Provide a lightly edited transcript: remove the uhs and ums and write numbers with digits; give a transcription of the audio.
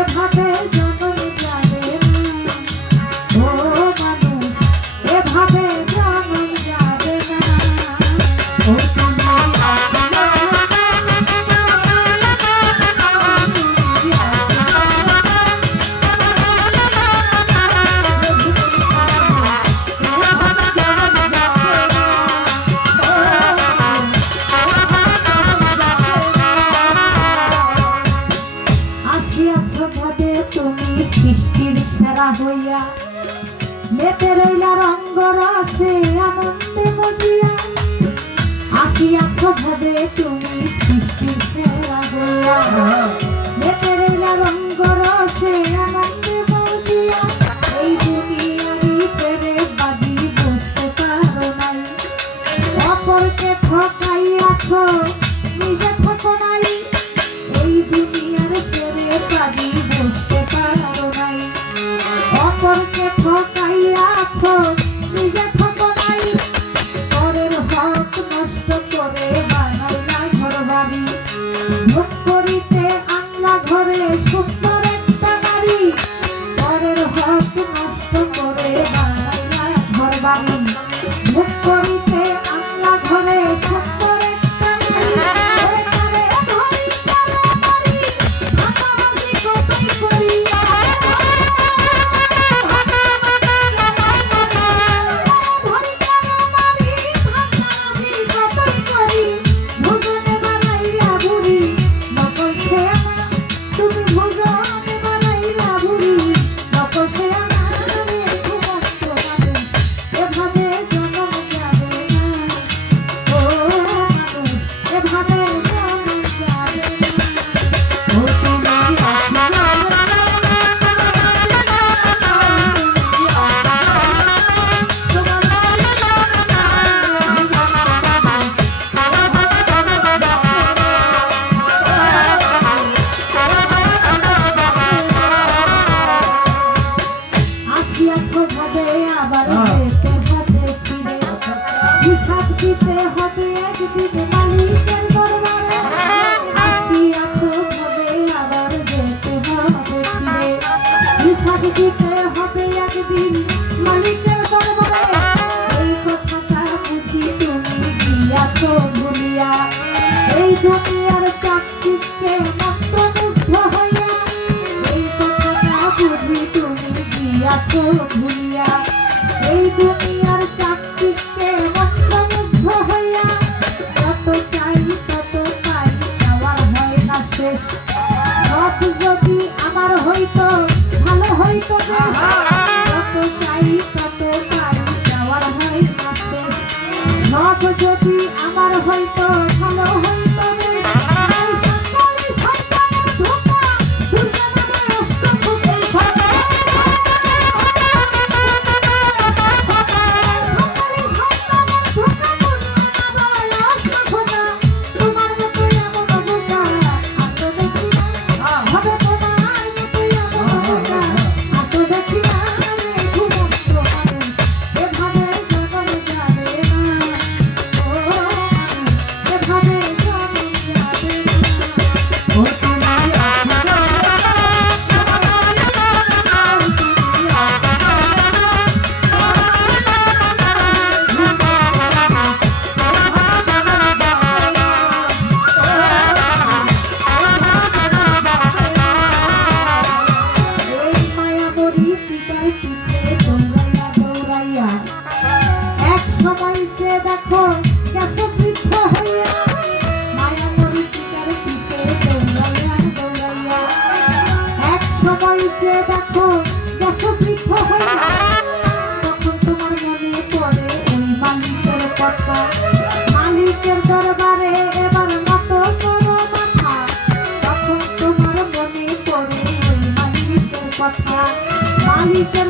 এভাবে জনম যাবে না, ও মানুষ এভাবে জনম যাবে না। ও তুমি সৃষ্টির সেরা হইয়া মেতে রইলা রঙ্গ রসে আনন্দে মজিয়া। আসিয়াছ ভাবে তুমি সৃষ্টির সেরা হইয়া মেতে রইলা রঙ্গ রসে আনন্দে মজিয়া। এই দুনিয়ারই পেরে বাজি বুঝতে পারো নাই, অপরকে ঠকাইয়াছ নিজে ঠকো নাই। এই দুনিয়ার পেরে বাজি বুঝতে পারো নাই, অপরকে ঠকাইয়াছ নিজে ঠকো নাই। পরের হক নষ্ট করে বানাইলা ঘর বাড়ি, ভোগ করিতে আনলা ঘরে সুন্দর একটা নারী। পরের হক নষ্ট করে বানাইলা ঘর বাড়ি, ভোগ করিতে আনলা ঘরে সুন্দর একটা নারী। হিসাব দিতে হবে একদিন মালিকের দরবারে। আসিয়াছ ভাবে আবার যেতে হবে ফিরে, হিসাব দিতে হবে একদিন মালিকের দরবারে। এই কথাটা বুঝি তুমি গিয়াছ ভুলিয়া, এই দুনিয়ার চাকরিতে মাত্র মুগ্ধ হইয়া। এই কথাটা বুঝি তুমি গিয়াছ ভুলিয়া, এই দুনিয়ার চাকরিতে মাত্র মুগ্ধ হইয়া। যত চাই তত পাই, যাওয়ার হয় না শেষ। সব যদি আমার হইতো ভালো হইতো, যত চাই তত পাই, যাওয়ার হয় না শেষ। সব যদি আমার হইতো ভালো হইতো বেশ। দেখো কেসো বৃদ্ধ হইয়া, মায়া মরিচিকার পিছে দৌড়াইয়া দৌড়াইয়া। এক সময় যে দেখো কেসো বৃদ্ধ হইয়া, তখন তোমার মনে পড়ে ওই মালিকের কথা। মালিকের দরবারে এবার নত করো মাথা, তখন তোমার মনে পড়ে ওই মালিকের কথা। মালিকের